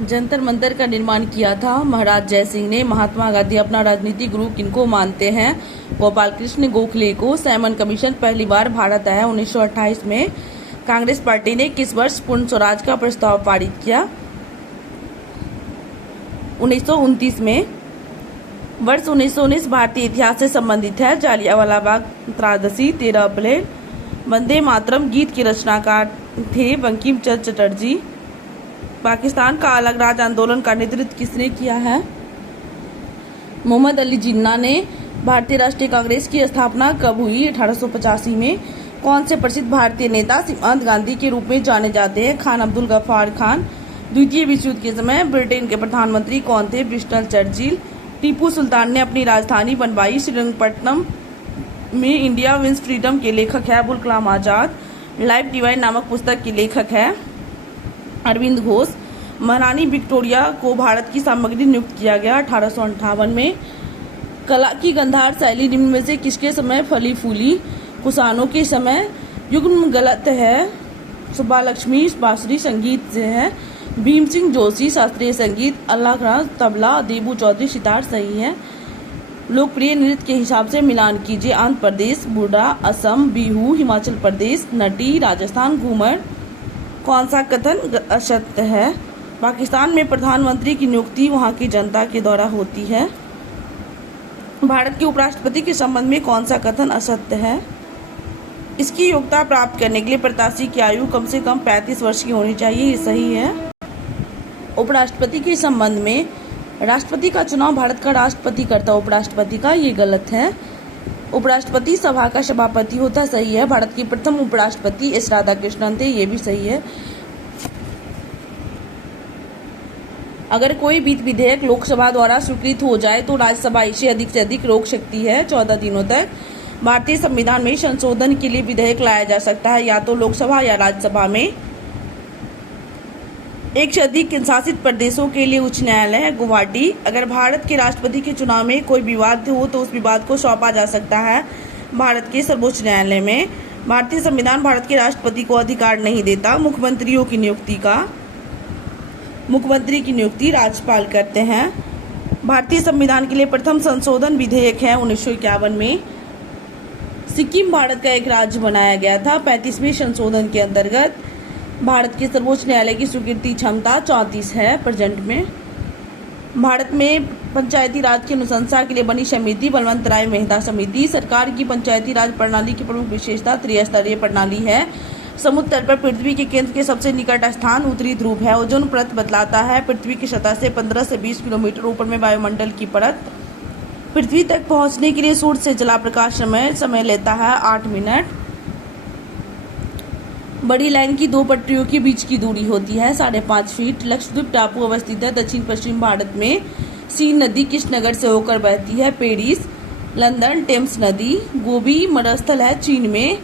जंतर मंतर का निर्माण किया था महाराज जय सिंह ने। महात्मा गांधी अपना राजनीतिक गुरु किनको मानते हैं? गोपाल कृष्ण गोखले को। साइमन कमीशन पहली बार भारत आया 1928 में। कांग्रेस पार्टी ने किस वर्ष पूर्ण स्वराज का प्रस्ताव पारित किया? 1929 में। वर्ष 1919 भारतीय इतिहास से संबंधित है। जालियांवाला बाग त्रासदी 13 अप्रैल। वंदे मातरम गीत के रचनाकार थे बंकिम चंद्र चटर्जी। पाकिस्तान का अलग राज्य आंदोलन का नेतृत्व किसने किया है? मोहम्मद अली जिन्ना ने। भारतीय राष्ट्रीय कांग्रेस की स्थापना कब हुई? 1885 में। कौन से प्रसिद्ध भारतीय नेता सीमांत गांधी के रूप में जाने जाते हैं? खान अब्दुल गफ्फार खान। द्वितीय विश्व युद्ध के समय ब्रिटेन के प्रधानमंत्री कौन थे? Winston Churchill. टीपू सुल्तान ने अपनी राजधानी बनवाई श्रीरंगपट्टनम में। इंडिया विंस फ्रीडम के लेखक है अबुल कलाम आजाद। लाइफ डिवाइन नामक पुस्तक के लेखक है अरविंद घोष। महारानी विक्टोरिया को भारत की सामग्री नियुक्त किया गया 1858 में। कला की गंधार शैली निम्न में से किसके समय फली फूली? कुषाणों के समय। युग्म गलत है। सुब्बा लक्ष्मी बांसुरी संगीत से है। भीम सिंह जोशी शास्त्रीय संगीत। अल्लाह खान तबला। देबू चौधरी सितार सही है। लोकप्रिय नृत्य के हिसाब से मिलान कीजिए। आंध्र प्रदेश बूढ़ा, असम बिहू, हिमाचल प्रदेश नटी, राजस्थान घूमर। कौन सा कथन असत्य है? पाकिस्तान में प्रधानमंत्री की नियुक्ति वहां की जनता के द्वारा होती है। भारत के उपराष्ट्रपति के संबंध में कौन सा कथन असत्य है? इसकी योग्यता प्राप्त करने के लिए प्रत्याशी की आयु कम से कम 35 वर्ष की होनी चाहिए, ये सही है। उपराष्ट्रपति के संबंध में राष्ट्रपति का चुनाव भारत का राष्ट्रपति करता है उपराष्ट्रपति का, ये गलत है। उपराष्ट्रपति सभा का सभापति होता, सही है। भारत के प्रथम उपराष्ट्रपति एस राधाकृष्णन थे, ये भी सही है। अगर कोई भी विधेयक लोकसभा द्वारा स्वीकृत हो जाए तो राज्यसभा इसे अधिक से अधिक रोक सकती है 14 दिनों तक। भारतीय संविधान में संशोधन के लिए विधेयक लाया जा सकता है या तो लोकसभा या राज्यसभा में। एक से अधिक केंद्रशासित प्रदेशों के लिए उच्च न्यायालय है गुवाहाटी। अगर भारत के राष्ट्रपति के चुनाव में कोई विवाद हो तो उस विवाद को सौंपा जा सकता है भारत के सर्वोच्च न्यायालय में। भारतीय संविधान भारत के राष्ट्रपति को अधिकार नहीं देता मुख्यमंत्री की नियुक्ति राज्यपाल करते हैं। भारतीय संविधान के लिए प्रथम संशोधन विधेयक है 1951 में। सिक्किम भारत का एक राज्य बनाया गया था 35वें संशोधन के अंतर्गत। भारत के सर्वोच्च न्यायालय की स्वीकृति क्षमता 34 है प्रेजेंट में। भारत में पंचायती राज की अनुशंसा के लिए बनी समिति बलवंत राय मेहता समिति। सरकार की पंचायती राज प्रणाली की प्रमुख विशेषता त्रिस्तरीय प्रणाली है। समुद्र तट पर पृथ्वी के केंद्र के सबसे निकट स्थान उत्तरी ध्रुव है। ओजोन परत बतलाता है पृथ्वी की सतह से 15 से 20 किलोमीटर ऊपर में वायुमंडल की परत। पृथ्वी तक पहुंचने के लिए सूर्य से जला प्रकाश समय लेता है 8 मिनट। बड़ी लाइन की 2 पटरियों के बीच की दूरी होती है 5.5 फीट। लक्षद्वीप टापू अवस्थित है दक्षिण पश्चिम भारत में। सीन नदी किस नगर से होकर बहती है? पेरिस। लंदन टेम्स नदी। गोबी मरुस्थल है चीन में।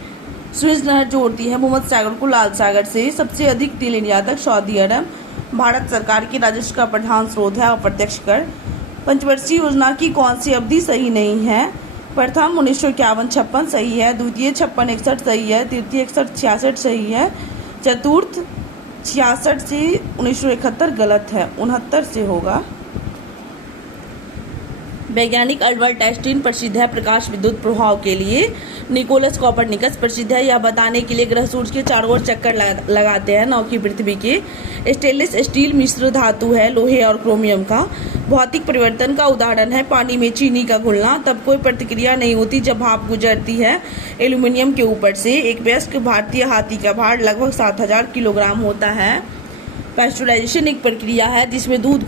स्विज नहर जोड़ती है भूमध्य सागर को लाल सागर से। सबसे अधिक तेल निर्यातक सऊदी अरब। भारत सरकार के राजस्व का प्रधान स्रोत है अप्रत्यक्ष कर। पंचवर्षीय योजना की कौन सी अवधि सही नहीं है? प्रथम 1951-56 सही है। द्वितीय 56-61 सही है। तृतीय 61-66 सही है। चतुर्थ 66 से 1971 गलत है, 69 से होगा। वैज्ञानिक अल्बर्ट आइंस्टीन प्रसिद्ध है प्रकाश विद्युत प्रभाव के लिए। निकोलस कॉपरनिकस प्रसिद्ध है यह बताने के लिए ग्रह सूर्य के चारों ओर चक्कर लगाते हैं नौ की पृथ्वी के। स्टेनलेस स्टील मिश्र धातु है लोहे और क्रोमियम का। भौतिक परिवर्तन का उदाहरण है पानी में चीनी का घुलना। तब कोई प्रतिक्रिया नहीं होती जब भाप गुजरती है एल्यूमिनियम के ऊपर से। एक वयस्क भारतीय हाथी का भार लगभग 7000 किलोग्राम होता है। पैस्चुराइजेशन एक प्रक्रिया है जिसमें दूध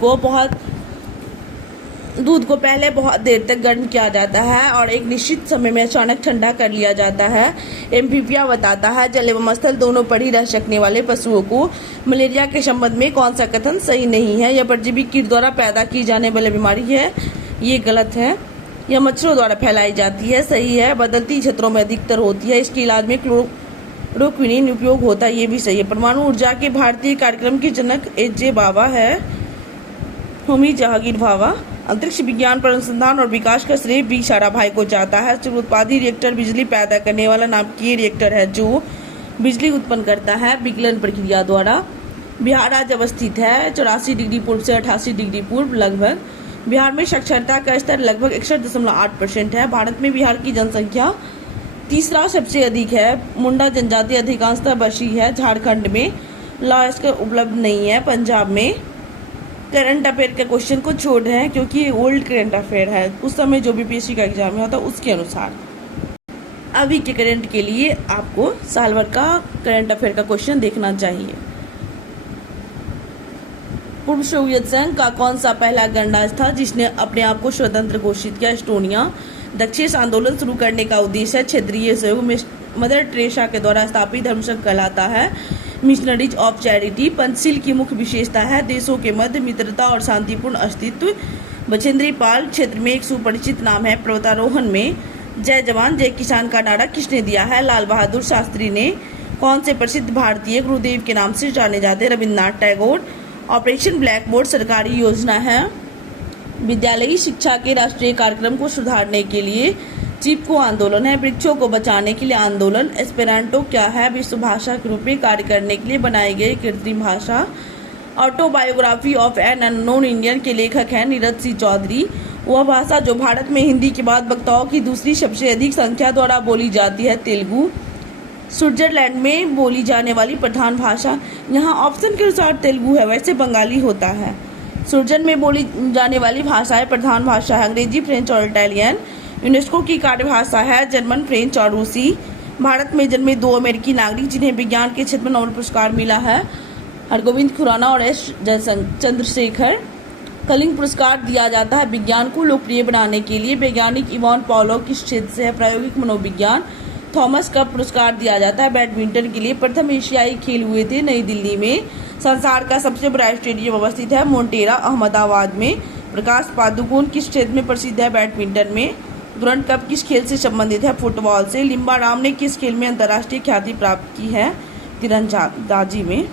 को पहले बहुत देर तक गर्म किया जाता है और एक निश्चित समय में अचानक ठंडा कर लिया जाता है। एम्फीबिया बताता है जल एवं स्थल दोनों पर ही रह सकने वाले पशुओं को। मलेरिया के संबंध में कौन सा कथन सही नहीं है? यह परजीवी कीट द्वारा पैदा की जाने वाली बीमारी है, ये गलत है। यह मच्छरों द्वारा फैलाई जाती है, सही है। बदलती क्षेत्रों में अधिकतर होती है। इसके इलाज में क्लोरोक्विनीन उपयोग होता है, ये भी सही है। परमाणु ऊर्जा के भारतीय कार्यक्रम के जनक एच.जे. बावा है होमी जहांगीर भाभा। अंतरिक्ष विज्ञान पर अनुसंधान और विकास का श्रेय बी साराभाई को जाता है। उत्पादी रिएक्टर बिजली पैदा करने वाला नाभिकीय रिएक्टर है जो बिजली उत्पन्न करता है विकिरण प्रक्रिया द्वारा। बिहार राज्य अवस्थित है 84 डिग्री पूर्व से 88 डिग्री पूर्व लगभग। बिहार में साक्षरता का स्तर लगभग 61.8% है। भारत में बिहार की जनसंख्या तीसरा सबसे अधिक है। मुंडा जनजाति अधिकांशतः बसी है। झारखंड में लॉ स्कूल उपलब्ध नहीं है। पंजाब में करंट अफेयर के क्वेश्चन को छोड़ रहे हैं क्योंकि ओल्ड करंट अफेयर है, उस समय जो बीपीएससी का एग्जाम होता है उसके अनुसार। अभी के करंट के लिए आपको साल भर का करंट अफेयर का क्वेश्चन देखना चाहिए। पूर्व सोवियत संघ का कौन सा पहला गणराज्य था जिसने अपने आप को स्वतंत्र घोषित किया? एस्टोनिया। दक्षिण आंदोलन शुरू करने का उद्देश्य क्षेत्रीय सहयोग में मदर टेरेसा के द्वारा स्थापित धर्मसंघ कहलाता है। Missionaries of charity. पंचशील की मुख्य विशेषता है देशों के मध्य मित्रता और शांतिपूर्ण अस्तित्व। बछेंद्री पाल क्षेत्र में एक सुपरिचित नाम है। पर्वतारोहण में जय जवान जय किसान का नारा किसने दिया है? लाल बहादुर शास्त्री ने। कौन से प्रसिद्ध भारतीय गुरुदेव के नाम से जाने जाते? Rabindranath Tagore. Operation black board सरकारी योजना है। विद्यालयी शिक्षा के राष्ट्रीय कार्यक्रम को सुधारने के लिए चिपको आंदोलन है। वृक्षों को बचाने के लिए आंदोलन। एस्पेरांटो क्या है? विश्व भाषा के रूप में कार्य करने के लिए बनाई गई कृत्रिम भाषा। Autobiography of an unknown Indian के लेखक हैं नीरज सिंह चौधरी। वह भाषा जो भारत में हिंदी के बाद वक्ताओं की दूसरी सबसे अधिक संख्या द्वारा बोली जाती है तेलुगु। स्विट्जरलैंड में बोली जाने वाली प्रधान भाषा, यहाँ ऑप्शन के अनुसार तेलुगु है, वैसे बंगाली होता है। स्विट्जरलैंड में बोली जाने वाली भाषाएं प्रधान भाषा है अंग्रेजी, फ्रेंच और इटालियन। यूनेस्को की कार्यभाषा है जर्मन, फ्रेंच और रूसी। भारत में जन्मे 2 अमेरिकी नागरिक जिन्हें विज्ञान के क्षेत्र में नोबेल पुरस्कार मिला है, हरगोविंद खुराना और एस चंद्रशेखर। कलिंग पुरस्कार दिया जाता है विज्ञान को लोकप्रिय बनाने के लिए। वैज्ञानिक इवान पॉलो किस क्षेत्र से है? प्रायोगिक मनोविज्ञान। थॉमस कप पुरस्कार दिया जाता है बैडमिंटन के लिए। प्रथम एशियाई खेल हुए थे नई दिल्ली में। संसार का सबसे बड़ा स्टेडियम अवस्थित है मोटेरा, अहमदाबाद में। प्रकाश पादुकोण किस क्षेत्र में प्रसिद्ध है? बैडमिंटन में। दुरंत कप किस खेल से संबंधित है? फुटबॉल से। लिम्बा राम ने किस खेल में अंतर्राष्ट्रीय ख्याति प्राप्त की है? तीरंदाजी में।